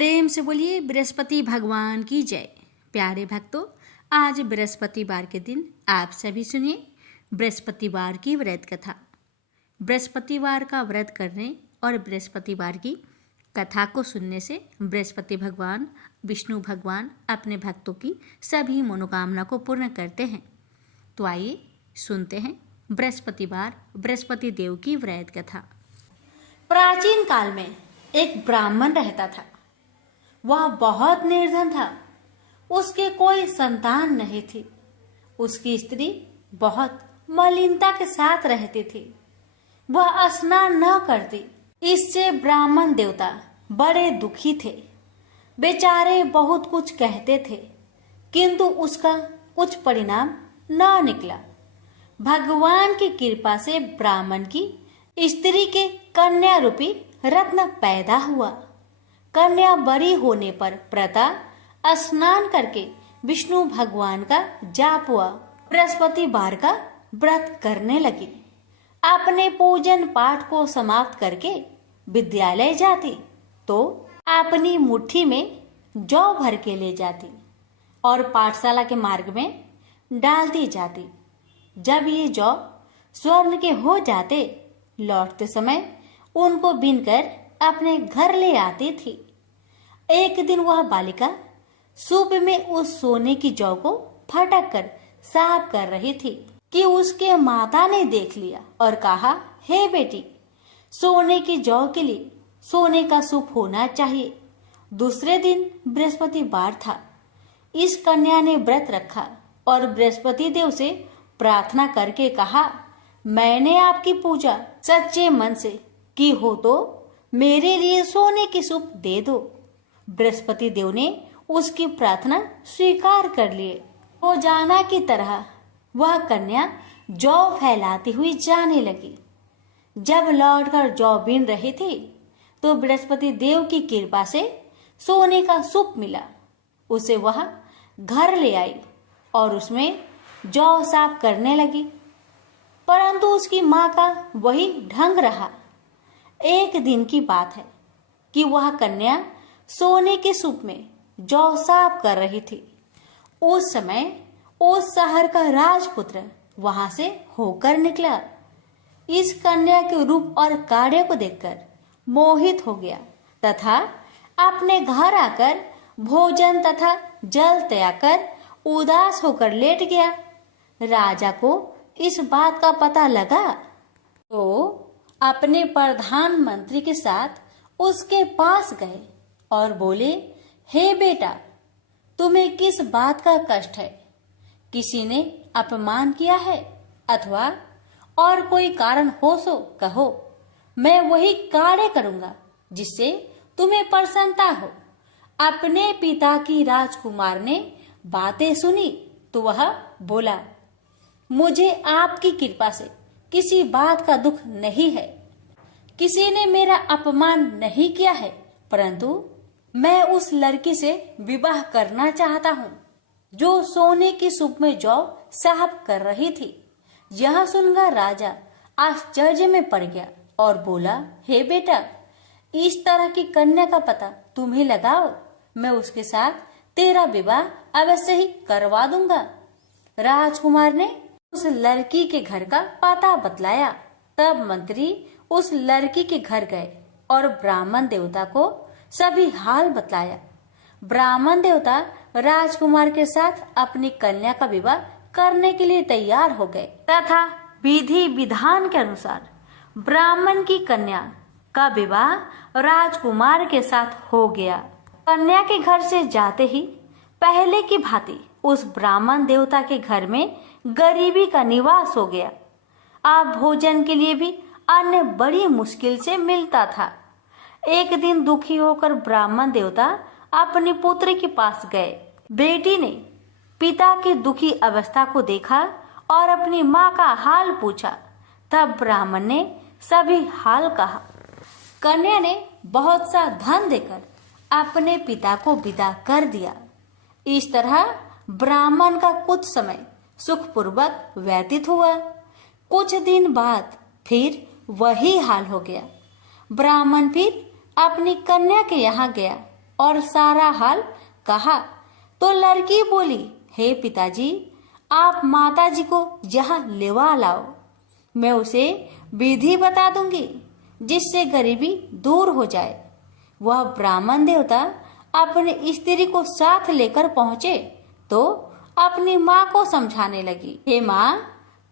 प्रेम से बोलिए बृहस्पति भगवान की जय। प्यारे भक्तों, आज बृहस्पतिवार के दिन आप सभी सुनिए बृहस्पतिवार की व्रत कथा। बृहस्पतिवार का व्रत करने और बृहस्पतिवार की कथा को सुनने से बृहस्पति भगवान विष्णु भगवान अपने भक्तों की सभी मनोकामना को पूर्ण करते हैं। तो आइए सुनते हैं बृहस्पतिवार बृहस्पति देव की व्रत कथा। प्राचीन काल में एक ब्राह्मण रहता था। वह बहुत निर्धन था। उसके कोई संतान नहीं थी। उसकी स्त्री बहुत मलिनता के साथ रहती थी। वह स्नान न करती। इससे ब्राह्मण देवता बड़े दुखी थे। बेचारे बहुत कुछ कहते थे, किंतु उसका कुछ परिणाम न निकला। भगवान की कृपा से ब्राह्मण की स्त्री के कन्या रूपी रत्न पैदा हुआ। कन्या बड़ी होने पर प्रता स्नान करके विष्णु भगवान का जाप हुआ। बृहस्पतिवार का व्रत करने लगी। अपने पूजन पाठ को समाप्त करके विद्यालय जाती तो अपनी मुट्ठी में जौ भर के ले जाती और पाठशाला के मार्ग में डालती जाती। जब ये जौ स्वर्ण के हो जाते, लौटते समय उनको बीनकर अपने घर ले आती थी। एक दिन वह बालिका सूप में उस सोने की जौ को फटक कर साफ कर रही थी कि उसके माता ने देख लिया और कहा, हे बेटी, सोने की जौ के लिए सोने का सूप होना चाहिए। दूसरे दिन बृहस्पतिवार था। इस कन्या ने व्रत रखा और बृहस्पति देव से प्रार्थना करके कहा, मैंने आपकी पूजा सच्चे मन से की हो तो मेरे लिए सोने की सूप दे दो। बृहस्पति देव ने उसकी प्रार्थना स्वीकार कर लिए। रोजाना की तरह वह कन्या जौ फैलाती हुई जाने लगी। जब लौटकर जौ बीन रही थी तो बृहस्पति देव की कृपा से सोने का सूप मिला। उसे वह घर ले आई और उसमें जौ साफ करने लगी, परंतु उसकी माँ का वही ढंग रहा। एक दिन की बात है कि वह कन्या सोने के सूप में जौ साफ कर रही थी। उस समय उस शहर का राजपुत्र वहां से होकर निकला। इस कन्या के रूप और कार्य को देखकर मोहित हो गया तथा अपने घर आकर भोजन तथा जल त्याग कर उदास होकर लेट गया। राजा को इस बात का पता लगा तो अपने प्रधानमंत्री के साथ उसके पास गए और बोले, हे बेटा, तुम्हें किस बात का कष्ट है? किसी ने अपमान किया है अथवा और कोई कारण हो सो कहो, मैं वही कार्य करूंगा जिससे तुम्हें प्रसन्नता हो। अपने पिता की राजकुमार ने बातें सुनी तो वह बोला, मुझे आपकी कृपा से किसी बात का दुख नहीं है। किसी ने मेरा अपमान नहीं किया है, परंतु मैं उस लड़की से विवाह करना चाहता हूँ जो सोने की सूप में जौ साफ कर रही थी। यह सुनकर राजा आश्चर्य में पड़ गया और बोला, हे बेटा, इस तरह की कन्या का पता तुम्हें लगाओ, मैं उसके साथ तेरा विवाह अवश्य ही करवा दूंगा। राजकुमार ने उस लड़की के घर का पता बतलाया। तब मंत्री उस लड़की के घर गए और ब्राह्मण देवता को सभी हाल बतलाया। ब्राह्मण देवता राजकुमार के साथ अपनी कन्या का विवाह करने के लिए तैयार हो गए तथा विधि विधान के अनुसार ब्राह्मण की कन्या का विवाह राजकुमार के साथ हो गया। कन्या के घर से जाते ही पहले की भांति उस ब्राह्मण देवता के घर में गरीबी का निवास हो गया। अब भोजन के लिए भी अन्न बड़ी मुश्किल से मिलता था। एक दिन दुखी होकर ब्राह्मण देवता अपनी पुत्री के पास गए। बेटी ने पिता की दुखी अवस्था को देखा और अपनी माँ का हाल पूछा। तब ब्राह्मण ने सभी हाल कहा। कन्या ने बहुत सा धन देकर अपने पिता को विदा कर दिया। इस तरह ब्राह्मण का कुछ समय सुखपूर्वक व्यतीत हुआ। कुछ दिन बाद फिर वही हाल हो गया। ब्राह्मण फिर अपनी कन्या के यहाँ गया और सारा हाल कहा तो लड़की बोली, हे पिताजी, आप माताजी को यहाँ लेवा लाओ, मैं उसे विधि बता दूंगी जिससे गरीबी दूर हो जाए। वह ब्राह्मण देवता अपनी स्त्री को साथ लेकर पहुंचे तो अपनी माँ को समझाने लगी, हे माँ,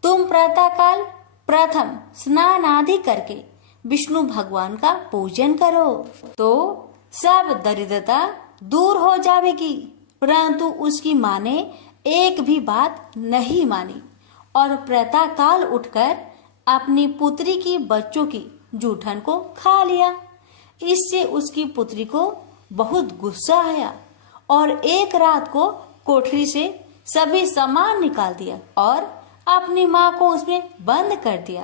तुम प्रातःकाल प्रथम स्नान आदि करके विष्णु भगवान का पूजन करो तो सब दरिद्रता दूर हो जाएगी। परंतु उसकी माँ ने एक भी बात नहीं मानी और प्रातःकाल उठकर अपनी पुत्री की बच्चों की जूठन को खा लिया। इससे उसकी पुत्री को बहुत गुस्सा आया और एक रात को कोठरी से सभी सामान निकाल दिया और अपनी माँ को उसमें बंद कर दिया।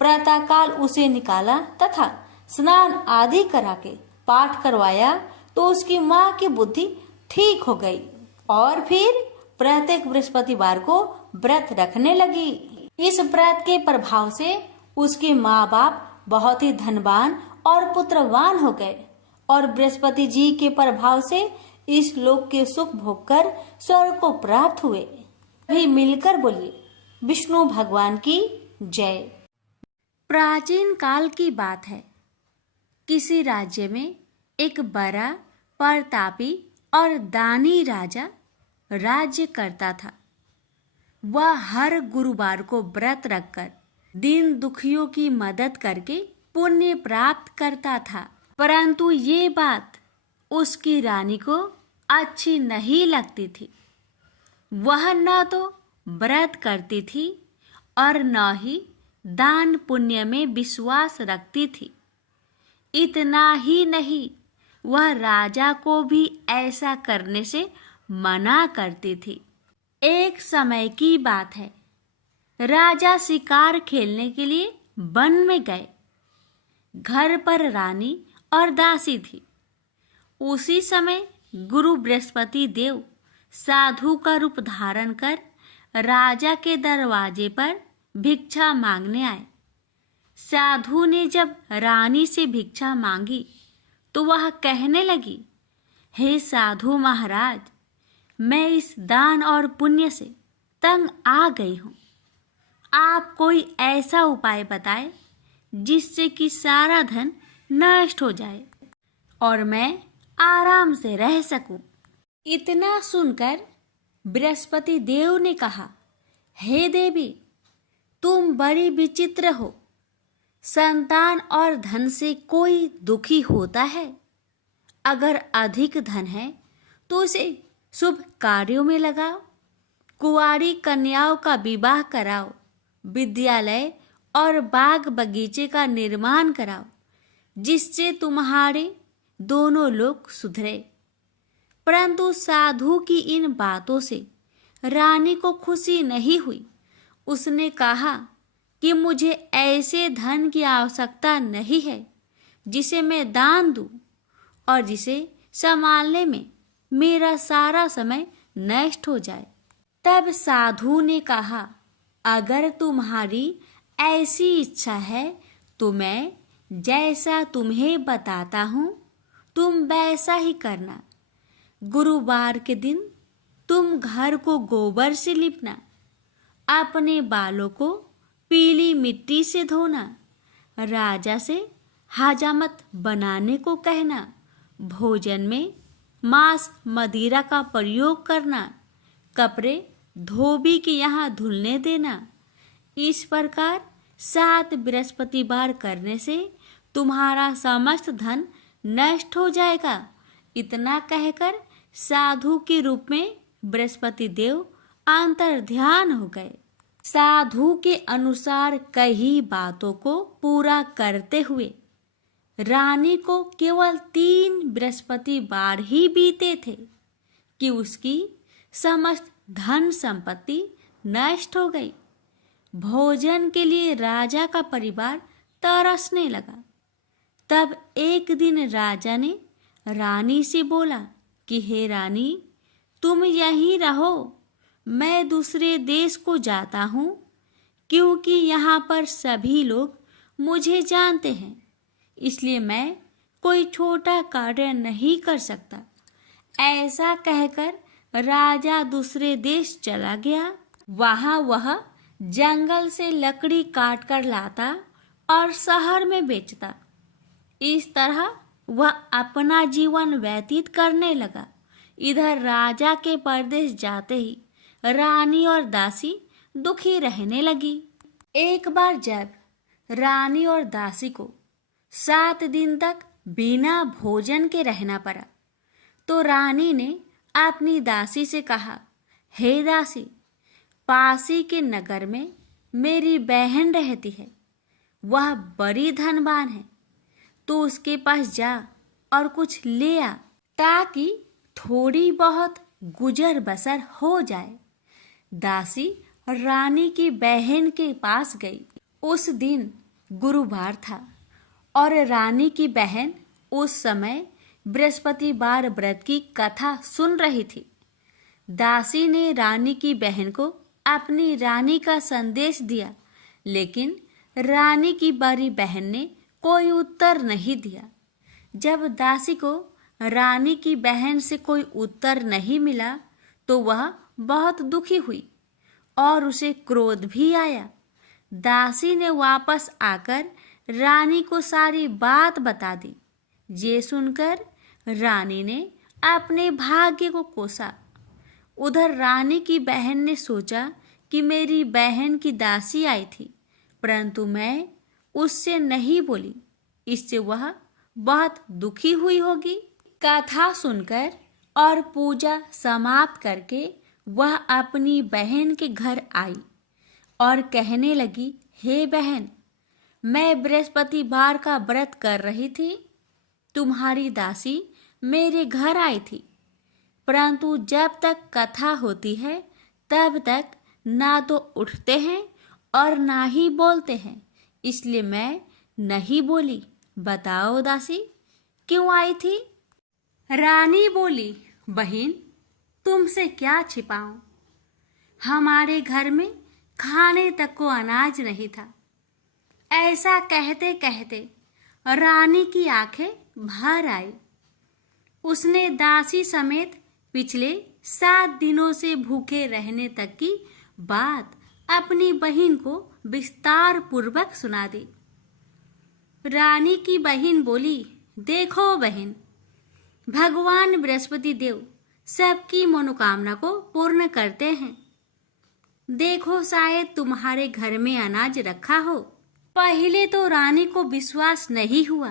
प्रातःकाल उसे निकाला तथा स्नान आदि करा के पाठ करवाया तो उसकी माँ की बुद्धि ठीक हो गई और फिर प्रत्येक बृहस्पतिवार को व्रत रखने लगी। इस व्रत के प्रभाव से उसके माँ बाप बहुत ही धनवान और पुत्रवान हो गए और बृहस्पति जी के प्रभाव से इस लोक के सुख भोग कर स्वर्ग को प्राप्त हुए। भी मिलकर बोलिए, विष्णु भगवान की जय। प्राचीन काल की बात है। किसी राज्य में एक बड़ा प्रतापी और दानी राजा राज्य करता था। वह हर गुरुवार को व्रत रखकर दीन दुखियों की मदद करके पुण्य प्राप्त करता था। परंतु ये बात उसकी रानी को अच्छी नहीं लगती थी। वह न तो व्रत करती थी और न ही दान पुण्य में विश्वास रखती थी। इतना ही नहीं, वह राजा को भी ऐसा करने से मना करती थी। एक समय की बात है, राजा शिकार खेलने के लिए वन में गए। घर पर रानी और दासी थी। उसी समय गुरु बृहस्पति देव साधु का रूप धारण कर राजा के दरवाजे पर भिक्षा मांगने आए। साधु ने जब रानी से भिक्षा मांगी तो वह कहने लगी, हे साधु महाराज, मैं इस दान और पुण्य से तंग आ गई हूँ। आप कोई ऐसा उपाय बताएं जिससे कि सारा धन नष्ट हो जाए और मैं आराम से रह सकूं। इतना सुनकर बृहस्पति देव ने कहा, हे देवी, तुम बड़ी विचित्र हो। संतान और धन से कोई दुखी होता है? अगर अधिक धन है तो उसे शुभ कार्यों में लगाओ, कुंवारी कन्याओं का विवाह कराओ, विद्यालय और बाग बगीचे का निर्माण कराओ, जिससे तुम्हारे दोनों लोग सुधरे। परंतु साधु की इन बातों से रानी को खुशी नहीं हुई। उसने कहा कि मुझे ऐसे धन की आवश्यकता नहीं है जिसे मैं दान दूं और जिसे संभालने में मेरा सारा समय नष्ट हो जाए। तब साधु ने कहा, अगर तुम्हारी ऐसी इच्छा है तो मैं जैसा तुम्हें बताता हूँ तुम वैसा ही करना। गुरुवार के दिन तुम घर को गोबर से लिपना, अपने बालों को पीली मिट्टी से धोना, राजा से हजामत बनाने को कहना, भोजन में मांस मदिरा का प्रयोग करना, कपड़े धोबी के यहाँ धुलने देना। इस प्रकार 7 बृहस्पतिवार करने से तुम्हारा समस्त धन नष्ट हो जाएगा। इतना कहकर साधु के रूप में बृहस्पति देव अंतर्ध्यान हो गए। साधु के अनुसार कई बातों को पूरा करते हुए रानी को केवल 3 बृहस्पतिवार ही बीते थे कि उसकी समस्त धन संपत्ति नष्ट हो गई। भोजन के लिए राजा का परिवार तरसने लगा। तब एक दिन राजा ने रानी से बोला कि हे रानी, तुम यहीं रहो, मैं दूसरे देश को जाता हूँ, क्योंकि यहाँ पर सभी लोग मुझे जानते हैं, इसलिए मैं कोई छोटा कार्य नहीं कर सकता। ऐसा कहकर राजा दूसरे देश चला गया। वहां वह जंगल से लकड़ी काट कर लाता और शहर में बेचता। इस तरह वह अपना जीवन व्यतीत करने लगा। इधर राजा के परदेश जाते ही रानी और दासी दुखी रहने लगी। एक बार जब रानी और दासी को 7 दिन तक बिना भोजन के रहना पड़ा, तो रानी ने अपनी दासी से कहा, हे दासी, पासी के नगर में मेरी बहन रहती है। वह बड़ी धनवान है। तो उसके पास जा और कुछ ले आ, ताकि थोड़ी बहुत गुजर बसर हो जाए। दासी रानी की बहन के पास गई। उस दिन गुरुवार था और रानी की बहन उस समय बृहस्पतिवार व्रत की कथा सुन रही थी। दासी ने रानी की बहन को अपनी रानी का संदेश दिया, लेकिन रानी की बड़ी बहन ने कोई उत्तर नहीं दिया। जब दासी को रानी की बहन से कोई उत्तर नहीं मिला तो वह बहुत दुखी हुई और उसे क्रोध भी आया। दासी ने वापस आकर रानी को सारी बात बता दी। ये सुनकर रानी ने अपने भाग्य को कोसा। उधर रानी की बहन ने सोचा कि मेरी बहन की दासी आई थी, परंतु मैं उससे नहीं बोली, इससे वह बहुत दुखी हुई होगी। कथा सुनकर और पूजा समाप्त करके वह अपनी बहन के घर आई और कहने लगी, हे बहन, मैं बृहस्पतिवार का व्रत कर रही थी। तुम्हारी दासी मेरे घर आई थी, परंतु जब तक कथा होती है तब तक ना तो उठते हैं और ना ही बोलते हैं, इसलिए मैं नहीं बोली। बताओ दासी, क्यों आई थी? रानी बोली, बहन, तुमसे क्या छिपाऊं? हमारे घर में खाने तक को अनाज नहीं था। ऐसा कहते कहते रानी की आंखें भर आई। उसने दासी समेत पिछले 7 दिनों से भूखे रहने तक की बात अपनी बहन को विस्तार पूर्वक सुना दी। रानी की बहन बोली, देखो बहन, भगवान बृहस्पति देव सबकी मनोकामना को पूर्ण करते हैं। देखो, शायद तुम्हारे घर में अनाज रखा हो। पहले तो रानी को विश्वास नहीं हुआ,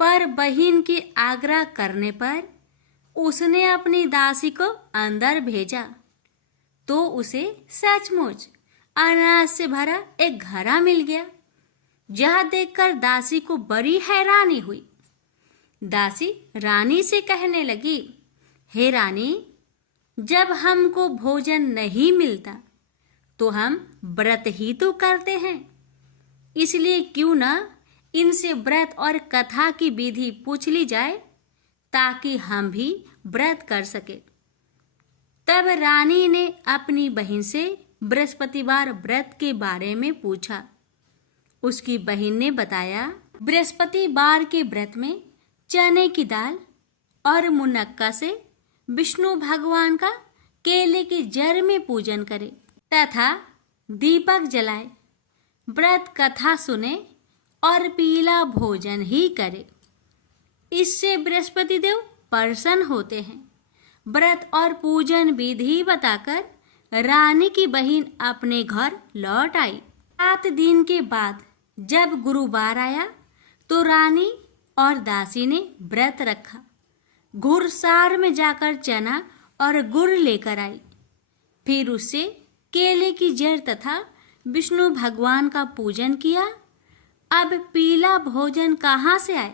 पर बहन के आग्रह करने पर उसने अपनी दासी को अंदर भेजा, तो उसे सचमुच अनाज से भरा एक घड़ा मिल गया। यह देखकर दासी को बड़ी हैरानी हुई। दासी रानी से कहने लगी, हे रानी, जब हमको भोजन नहीं मिलता तो हम व्रत ही तो करते हैं, इसलिए क्यों ना इनसे व्रत और कथा की विधि पूछ ली जाए, ताकि हम भी व्रत कर सके। तब रानी ने अपनी बहन से बृहस्पतिवार व्रत के बारे में पूछा। उसकी बहन ने बताया, बृहस्पतिवार के व्रत में चने की दाल और मुनक्का से विष्णु भगवान का केले के जड़ में पूजन करें तथा दीपक जलाए, व्रत कथा सुने और पीला भोजन ही करे। इससे बृहस्पति देव प्रसन्न होते हैं। व्रत और पूजन विधि बताकर रानी की बहन अपने घर लौट आई। 7 दिन के बाद जब गुरुवार आया तो रानी और दासी ने व्रत रखा। घुड़सार में जाकर चना और गुड़ लेकर आई। फिर उससे केले की जड़ तथा विष्णु भगवान का पूजन किया। अब पीला भोजन कहाँ से आए?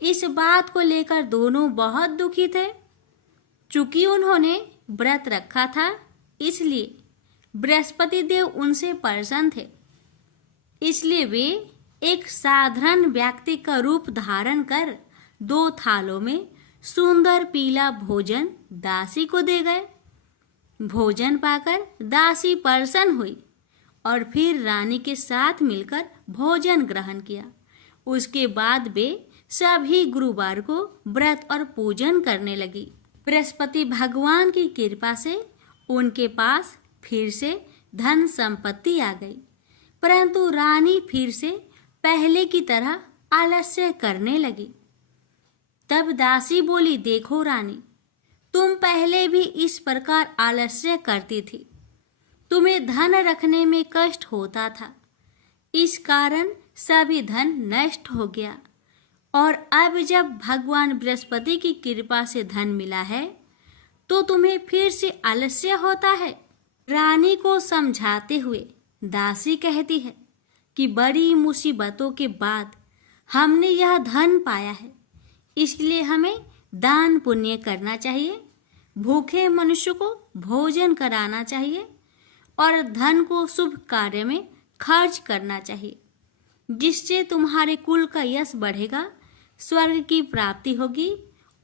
इस बात को लेकर दोनों बहुत दुखी थे। चूंकि उन्होंने व्रत रखा था, इसलिए बृहस्पति देव उनसे प्रसन्न थे। इसलिए वे एक साधारण व्यक्ति का रूप धारण कर 2 थालों में सुंदर पीला भोजन दासी को दे गए। भोजन पाकर दासी प्रसन्न हुई और फिर रानी के साथ मिलकर भोजन ग्रहण किया। उसके बाद वे सभी गुरुवार को व्रत और पूजन करने लगी। बृहस्पति भगवान की कृपा से उनके पास फिर से धन संपत्ति आ गई, परंतु रानी फिर से पहले की तरह आलस्य करने लगी। तब दासी बोली, देखो रानी, तुम पहले भी इस प्रकार आलस्य करती थी। तुम्हें धन रखने में कष्ट होता था, इस कारण सभी धन नष्ट हो गया, और अब जब भगवान बृहस्पति की कृपा से धन मिला है तो तुम्हें फिर से आलस्य होता है। रानी को समझाते हुए दासी कहती है कि बड़ी मुसीबतों के बाद हमने यह धन पाया है, इसलिए हमें दान पुण्य करना चाहिए, भूखे मनुष्य को भोजन कराना चाहिए और धन को शुभ कार्य में खर्च करना चाहिए, जिससे तुम्हारे कुल का यश बढ़ेगा, स्वर्ग की प्राप्ति होगी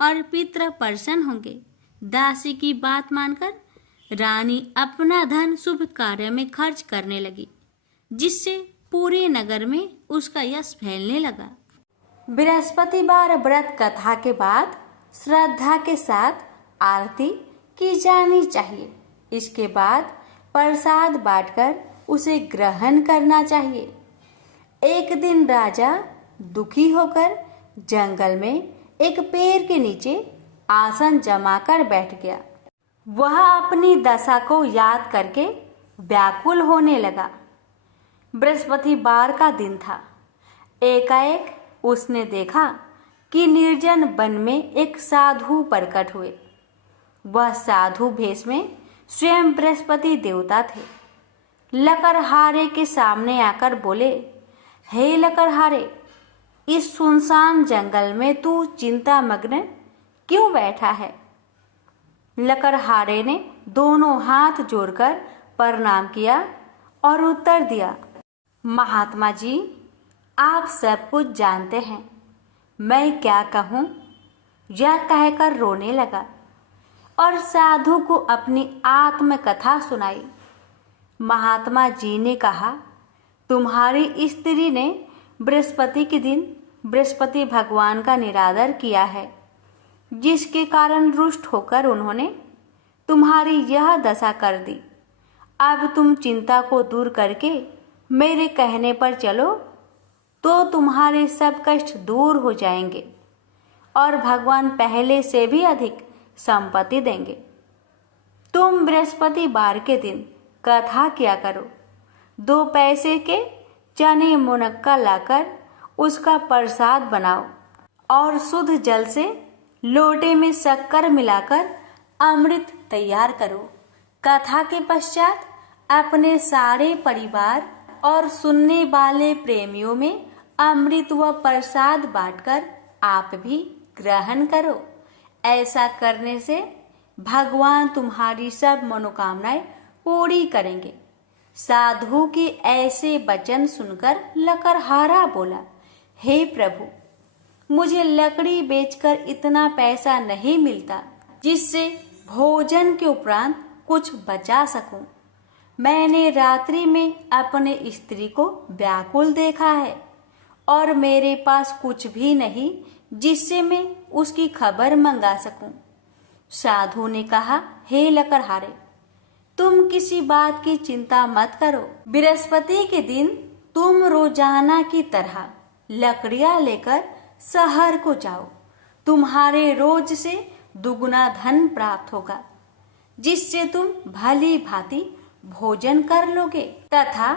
और पितृ प्रसन्न होंगे। दासी की बात मानकर रानी अपना धन शुभ कार्य में खर्च करने लगी, जिससे पूरे नगर में उसका यश फैलने लगा। बृहस्पतिवार व्रत कथा के बाद श्रद्धा के साथ आरती की जानी चाहिए। इसके बाद प्रसाद बांटकर उसे ग्रहण करना चाहिए। एक दिन राजा दुखी होकर जंगल में एक पेड़ के नीचे आसन जमाकर बैठ गया। वह अपनी दशा को याद करके व्याकुल होने लगा। बृहस्पतिवार का दिन था। एकाएक उसने देखा कि निर्जन वन में एक साधु प्रकट हुए। वह साधु भेष में स्वयं बृहस्पति देवता थे। लकड़हारे के सामने आकर बोले, हे लकड़हारे, इस सुनसान जंगल में तू चिंता मग्न क्यों बैठा है? लकड़हारे ने दोनों हाथ जोड़कर प्रणाम किया और उत्तर दिया, महात्मा जी, आप सब कुछ जानते हैं, मैं क्या कहूँ? यह कहकर रोने लगा और साधु को अपनी आत्मकथा सुनाई। महात्मा जी ने कहा, तुम्हारी स्त्री ने बृहस्पति के दिन बृहस्पति भगवान का निरादर किया है, जिसके कारण रुष्ट होकर उन्होंने तुम्हारी यह दशा कर दी। अब तुम चिंता को दूर करके मेरे कहने पर चलो तो तुम्हारे सब कष्ट दूर हो जाएंगे और भगवान पहले से भी अधिक संपत्ति देंगे। तुम बृहस्पतिवार के दिन कथा किया करो। 2 पैसे के चने मुनक्का लाकर उसका प्रसाद बनाओ और शुद्ध जल से लोटे में शक्कर मिलाकर अमृत तैयार करो। कथा के पश्चात अपने सारे परिवार और सुनने वाले प्रेमियों में अमृत व प्रसाद बांटकर आप भी ग्रहण करो। ऐसा करने से भगवान तुम्हारी सब मनोकामनाएं पूरी करेंगे। साधु के ऐसे वचन सुनकर लकड़हारा बोला, हे प्रभु, मुझे लकड़ी बेचकर इतना पैसा नहीं मिलता जिससे भोजन के उपरांत कुछ बचा सकूं। मैंने रात्रि में अपने स्त्री को व्याकुल देखा है और मेरे पास कुछ भी नहीं जिससे मैं उसकी खबर मंगा सकूं। साधु ने कहा, हे लकड़हारे, तुम किसी बात की चिंता मत करो। बृहस्पति के दिन तुम रोजाना की तरह लकड़ियां लेकर शहर को जाओ। तुम्हारे रोज से दुगुना धन प्राप्त होगा, जिससे तुम भली भांति भोजन कर लोगे तथा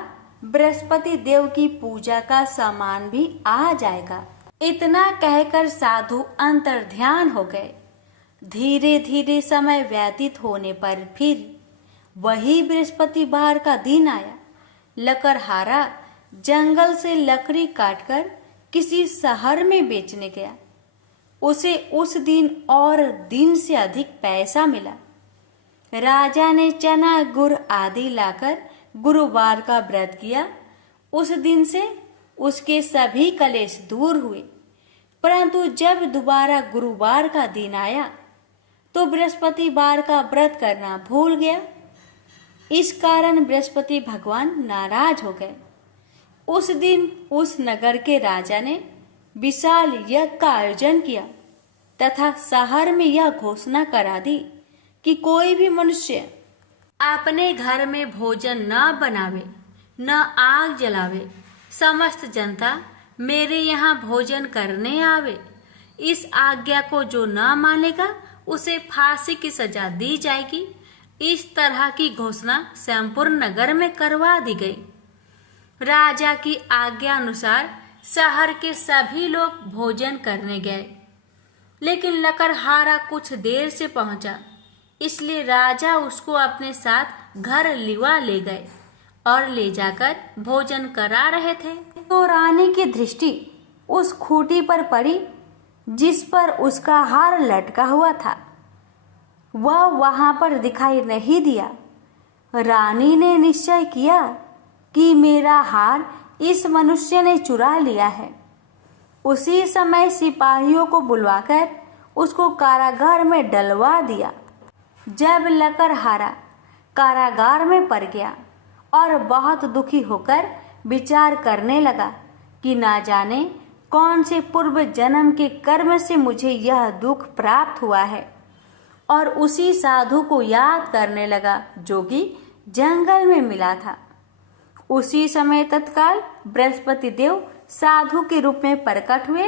बृहस्पति देव की पूजा का सामान भी आ जाएगा। इतना कहकर साधु अंतर्ध्यान हो गए। धीरे धीरे समय व्यतीत होने पर फिर वही बृहस्पतिवार का दिन आया। लकड़हारा जंगल से लकड़ी काटकर किसी शहर में बेचने गया। उसे उस दिन और दिन से अधिक पैसा मिला। राजा ने चना गुड़ आदि लाकर गुरुवार का व्रत किया। उस दिन से उसके सभी कलेश दूर हुए। परंतु जब दोबारा गुरुवार का दिन आया तो बृहस्पतिवार का व्रत करना भूल गया। इस कारण बृहस्पति भगवान नाराज हो गए। उस दिन उस नगर के राजा ने विशाल यज्ञ का आयोजन किया तथा शहर में यह घोषणा करा दी कि कोई भी मनुष्य अपने घर में भोजन न बनावे, न आग जलावे। समस्त जनता मेरे यहाँ भोजन करने आवे। इस आज्ञा को जो न मानेगा उसे फांसी की सजा दी जाएगी। इस तरह की घोषणा संपूर्ण नगर में करवा दी गई। राजा की आज्ञा अनुसार शहर के सभी लोग भोजन करने गए, लेकिन लकड़हारा कुछ देर से पहुंचा, इसलिए राजा उसको अपने साथ घर लिवा ले गए और ले जाकर भोजन करा रहे थे। तो रानी की दृष्टि उस खूंटी पर पड़ी जिस पर उसका हार लटका हुआ था। वह वहां पर दिखाई नहीं दिया। रानी ने निश्चय किया कि मेरा हार इस मनुष्य ने चुरा लिया है। उसी समय सिपाहियों को बुलवाकर उसको कारागार में डलवा दिया। जब लकड़हारा कारागार में पड़ गया और बहुत दुखी होकर विचार करने लगा कि ना जाने कौन से पूर्व जन्म के कर्म से मुझे यह दुख प्राप्त हुआ है, और उसी साधु को याद करने लगा जो कि जंगल में मिला था। उसी समय तत्काल बृहस्पति देव साधु के रूप में प्रकट हुए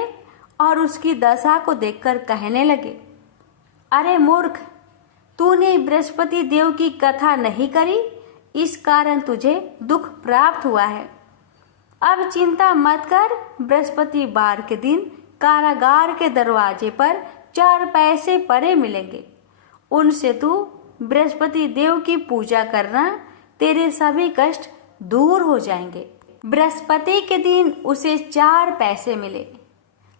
और उसकी दशा को देखकर कहने लगे, अरे मूर्ख, तूने बृहस्पति देव की कथा नहीं करी, इस कारण तुझे दुख प्राप्त हुआ है। अब चिंता मत कर। बृहस्पतिवार के दिन कारागार के दरवाजे पर 4 पैसे पड़े मिलेंगे। उनसे तू बृहस्पति देव की पूजा करना, तेरे सभी कष्ट दूर हो जाएंगे। बृहस्पति के दिन उसे 4 पैसे मिले।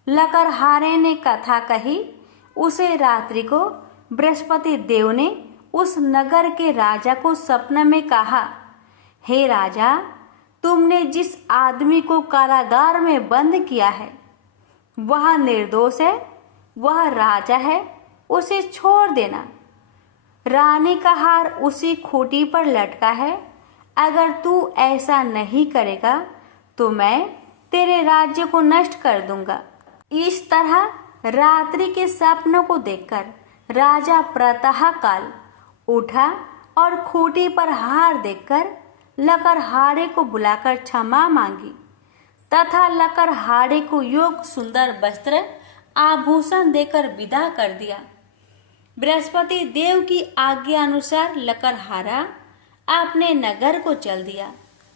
लकड़हारे ने कथा कही। उसे रात्रि को बृहस्पति देव ने उस नगर के राजा को सपने में कहा, हे राजा, तुमने जिस आदमी को कारागार में बंद किया है वह निर्दोष है, वह राजा है, उसे छोड़ देना। रानी का हार उसी खूंटी पर लटका है। अगर तू ऐसा नहीं करेगा तो मैं तेरे राज्य को नष्ट कर दूंगा। इस तरह रात्रि के सपनों को देखकर राजा प्रातः काल उठा और खूंटी पर हार देखकर लकड़हारे को बुलाकर क्षमा मांगी तथा लकड़हारे को योग सुंदर वस्त्र आभूषण देकर विदा कर दिया। बृहस्पति देव की आज्ञा अनुसार लकड़हारा अपने नगर को चल दिया।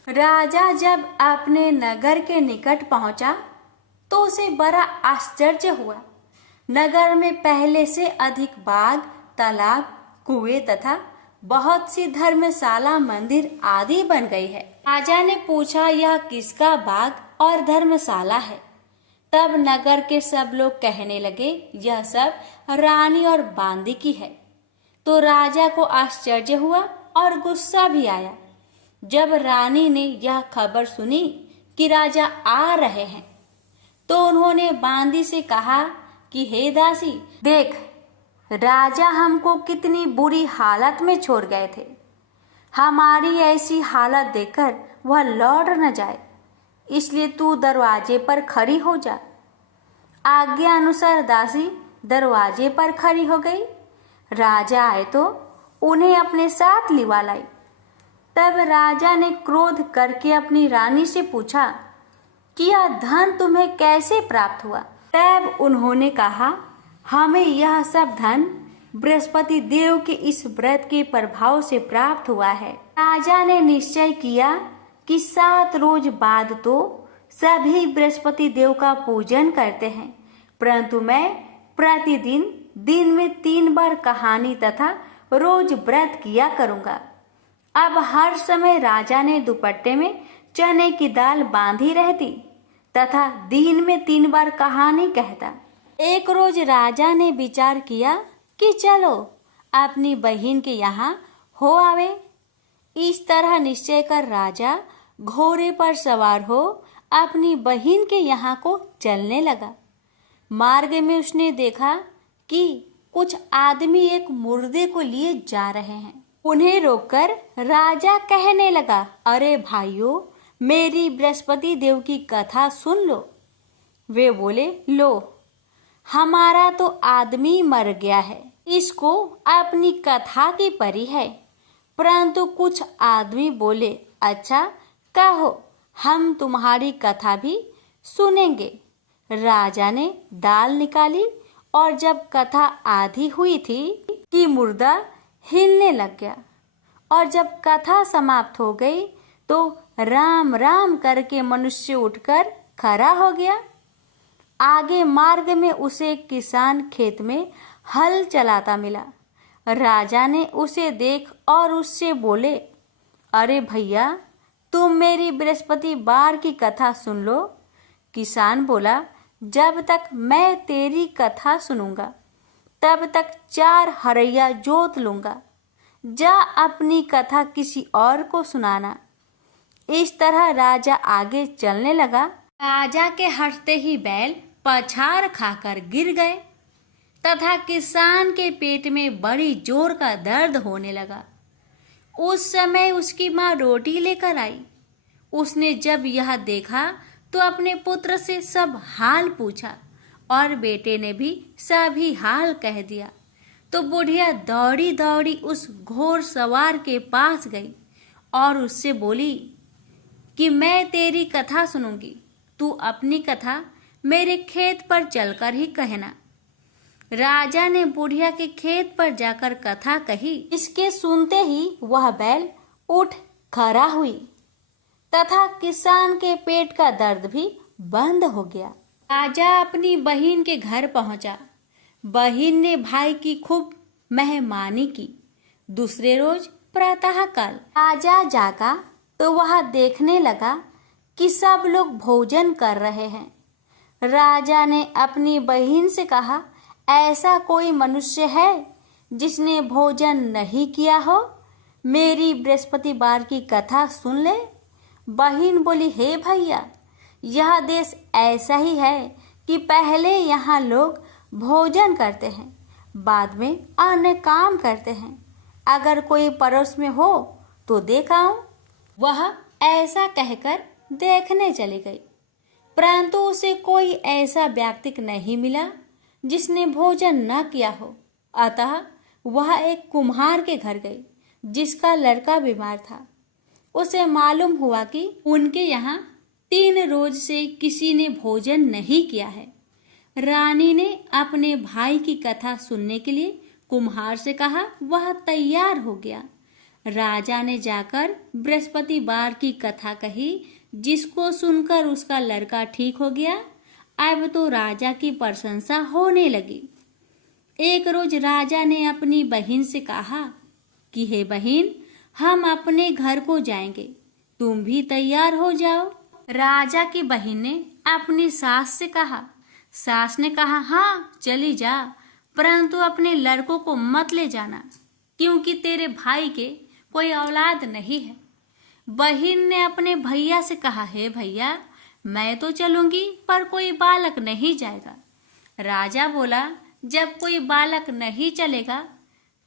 राजा जब अपने नगर के निकट पहुंचा तो उसे बड़ा आश्चर्य हुआ। नगर में पहले से अधिक बाग, तालाब, कुएं तथा बहुत सी धर्मशाला, मंदिर आदि बन गई है। राजा ने पूछा, यह किसका बाग और धर्मशाला है? तब नगर के सब लोग कहने लगे, यह सब रानी और बांदी की है। तो राजा को आश्चर्य हुआ और गुस्सा भी आया। जब रानी ने यह खबर सुनी कि राजा आ रहे हैं तो उन्होंने बांदी से कहा कि हे दासी, देख, राजा हमको कितनी बुरी हालत में छोड़ गए थे। हमारी ऐसी हालत देखकर वह लौट न जाए, इसलिए तू दरवाजे पर खड़ी हो जा। आज्ञा अनुसार दासी दरवाजे पर खड़ी हो गई। राजा आए तो उन्हें अपने साथ लिवा लाई। तब राजा ने क्रोध करके अपनी रानी से पूछा कि यह धन तुम्हें कैसे प्राप्त हुआ? तब उन्होंने कहा, हमें यह सब धन बृहस्पति देव के इस व्रत के प्रभाव से प्राप्त हुआ है। राजा ने निश्चय किया कि 7 रोज बाद तो सभी बृहस्पति देव का पूजन करते हैं, परंतु मैं प्रतिदिन दिन में 3 बार कहानी तथा रोज व्रत किया करूंगा। अब हर समय राजा ने दुपट्टे में चने की दाल बांधी रहती तथा दिन में 3 बार कहानी कहता। एक रोज राजा ने विचार किया कि चलो अपनी बहन के यहाँ हो आवे। इस तरह निश्चय कर राजा घोड़े पर सवार हो अपनी बहन के यहाँ को चलने लगा। मार्ग में उसने देखा कि कुछ आदमी एक मुर्दे को लिए जा रहे हैं। उन्हें रोककर राजा कहने लगा, अरे भाइयों, मेरी बृहस्पति देव की कथा सुन लो। वे बोले, लो, हमारा तो आदमी मर गया है, इसको अपनी कथा की परी है। परंतु कुछ आदमी बोले, अच्छा कहो, हम तुम्हारी कथा भी सुनेंगे। राजा ने दाल निकाली और जब कथा आधी हुई थी कि मुर्दा हिलने लग गया, और जब कथा समाप्त हो गई तो राम राम करके मनुष्य उठकर खड़ा हो गया। आगे मार्ग में उसे एक किसान खेत में हल चलाता मिला। राजा ने उसे देख और उससे बोले, अरे भैया, तुम मेरी बृहस्पतिवार की कथा सुन लो। किसान बोला, जब तक मैं तेरी कथा सुनूंगा तब तक 4 हरैया जोत लूंगा। जा अपनी कथा किसी और को सुनाना। इस तरह राजा आगे चलने लगा। राजा के हंसते ही बैल पछाड़ खाकर गिर गए तथा किसान के पेट में बड़ी जोर का दर्द होने लगा। उस समय उसकी माँ रोटी लेकर आई। उसने जब यह देखा तो अपने पुत्र से सब हाल पूछा और बेटे ने भी सभी हाल कह दिया। तो बुढ़िया दौड़ी दौड़ी उस घोड़ सवार के पास गई और उससे बोली कि मैं तेरी कथा सुनूंगी, तू अपनी कथा मेरे खेत पर चलकर ही कहना। राजा ने बुढ़िया के खेत पर जाकर कथा कही। इसके सुनते ही वह बैल उठ खड़ा हुई तथा किसान के पेट का दर्द भी बंद हो गया। राजा अपनी बहन के घर पहुंचा। बहन ने भाई की खूब मेहमानी की। दूसरे रोज प्रातःकाल राजा जागा तो वह देखने लगा कि सब लोग भोजन कर रहे हैं। राजा ने अपनी बहन से कहा, ऐसा कोई मनुष्य है जिसने भोजन नहीं किया हो? मेरी बृहस्पतिवार की कथा सुन ले। बहन बोली, हे भैया, यह देश ऐसा ही है कि पहले यहाँ लोग भोजन करते हैं, बाद में अन्य काम करते हैं। अगर कोई पड़ोस में हो तो देख आऊं। वह ऐसा कहकर देखने चली गई, परंतु उसे कोई ऐसा व्यक्ति नहीं मिला जिसने भोजन न किया हो। अतः वह एक कुम्हार के घर गई जिसका लड़का बीमार था। उसे मालूम हुआ कि उनके यहाँ 3 रोज से किसी ने भोजन नहीं किया है। रानी ने अपने भाई की कथा सुनने के लिए कुम्हार से कहा। वह तैयार हो गया। राजा ने जाकर बृहस्पतिवार की कथा कही, जिसको सुनकर उसका लड़का ठीक हो गया। अब तो राजा की प्रशंसा होने लगी। एक रोज राजा ने अपनी बहन से कहा कि हे बहन, हम अपने घर को जाएंगे, तुम भी तैयार हो जाओ। राजा की बहन ने अपनी सास से कहा। सास ने कहा, हाँ चली जा, परंतु अपने लड़कों को मत ले जाना, क्योंकि तेरे भाई के कोई औलाद नहीं है। बहन ने अपने भैया से कहा, हे भैया, मैं तो चलूंगी पर कोई बालक नहीं जाएगा। राजा बोला, जब कोई बालक नहीं चलेगा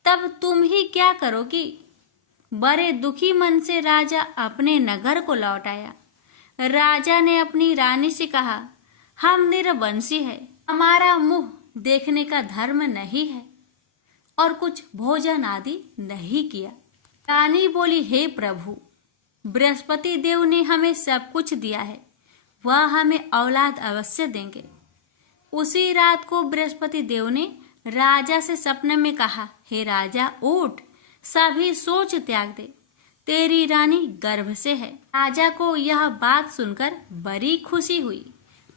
तब तुम ही क्या करोगी? बड़े दुखी मन से राजा अपने नगर को लौट आया। राजा ने अपनी रानी से कहा, हम निरवंशी है, हमारा मुंह देखने का धर्म नहीं है और कुछ भोजन आदि नहीं किया। रानी बोली, हे प्रभु, बृहस्पति देव ने हमें सब कुछ दिया है, वह हमें औलाद अवश्य देंगे। उसी रात को बृहस्पति देव ने राजा से सपने में कहा, हे राजा, उठ, सभी सोच त्याग दे, तेरी रानी गर्भ से है। राजा को यह बात सुनकर बड़ी खुशी हुई।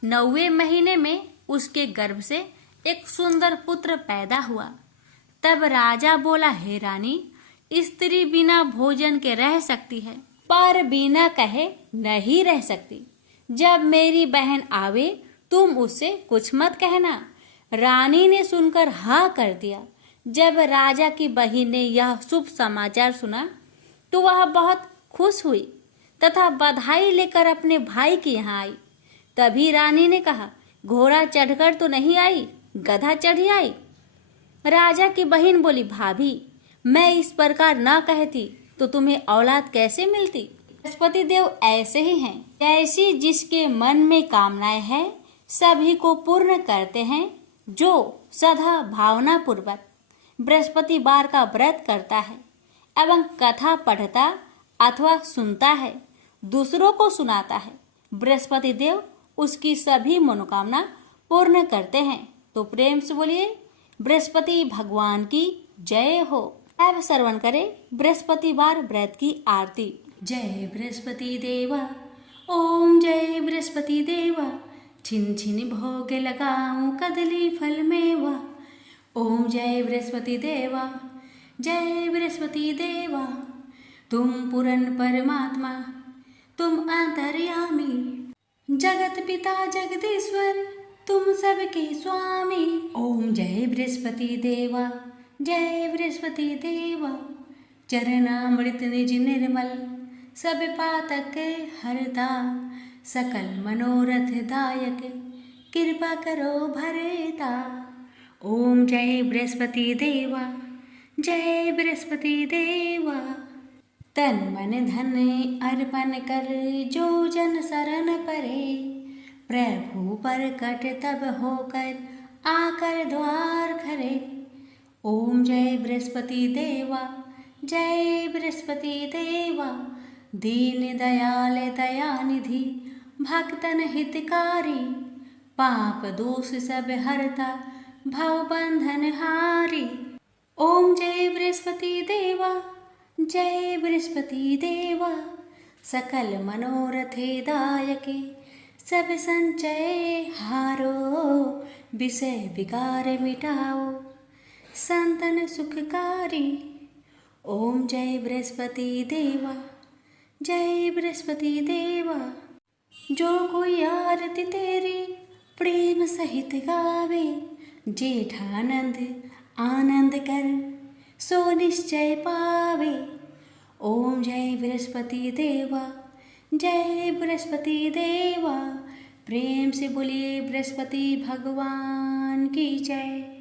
9वें महीने में उसके गर्भ से एक सुंदर पुत्र पैदा हुआ। तब राजा बोला, हे रानी, स्त्री बिना भोजन के रह सकती है, पर बिना कहे नहीं रह सकती। जब मेरी बहन आवे तुम उससे कुछ मत कहना। रानी ने सुनकर हाँ कर दिया। जब राजा की बहन ने यह शुभ समाचार सुना तो वह बहुत खुश हुई तथा बधाई लेकर अपने भाई के यहाँ आई। तभी रानी ने कहा, घोड़ा चढ़कर तो नहीं आई, गधा चढ़ी आई। राजा की बहन बोली, भाभी, मैं इस प्रकार न कहती तो तुम्हें औलाद कैसे मिलती? बृहस्पति देव ऐसे ही हैं, जैसी जिसके मन में कामनाएं है सभी को पूर्ण करते हैं जो सदा भावनापूर्वक बृहस्पतिवार का व्रत करता है एवं कथा पढ़ता अथवा सुनता है, दूसरों को सुनाता है। बृहस्पति देव उसकी सभी मनोकामना पूर्ण करते हैं। तो प्रेम से बोलिए बृहस्पति भगवान की जय हो। अब श्रवण करें बृहस्पतिवार व्रत की आरती। जय बृहस्पति देवा, ओम जय बृहस्पति देवा, छिन छिन भोग लगाऊं कदली फल मेवा। ओम जय बृहस्पति देवा, जय बृहस्पति देवा, तुम पूर्ण परमात्मा, तुम अंतर्यामी, जगत पिता जगदीश्वर, तुम सबके स्वामी। ओम जय बृहस्पति देवा, जय बृहस्पति देवा, चरणामृत निज निर्मल, सब पातक हरता, सकल मनोरथ दायक, कृपा करो भरता। ओम जय बृहस्पति देवा, जय बृहस्पति देवा, तन मन धन अर्पण कर जो जन शरण परे, प्रभु पर कट तब होकर आकर द्वार खरे। ओम जय बृहस्पति देवा, जय बृहस्पति देवा, दीन दयाल दयानिधि, भक्तन हितकारी, पाप दोष सब हरता, भव बंधन हारी। ओम जय बृहस्पति देवा, जय बृहस्पति देवा, सकल मनोरथे दायके, सब संचय हारो, विषय विकार मिटाओ, संतन सुखकारी। ओम जय बृहस्पति देवा, जय बृहस्पति देवा, जो कोई आरती तेरी प्रेम सहित गावे, जेठानंद आनंद कर सो निश्चय पावे। ओम जय बृहस्पति देवा, जय बृहस्पति देवा, प्रेम से बोलिए बृहस्पति भगवान की जय।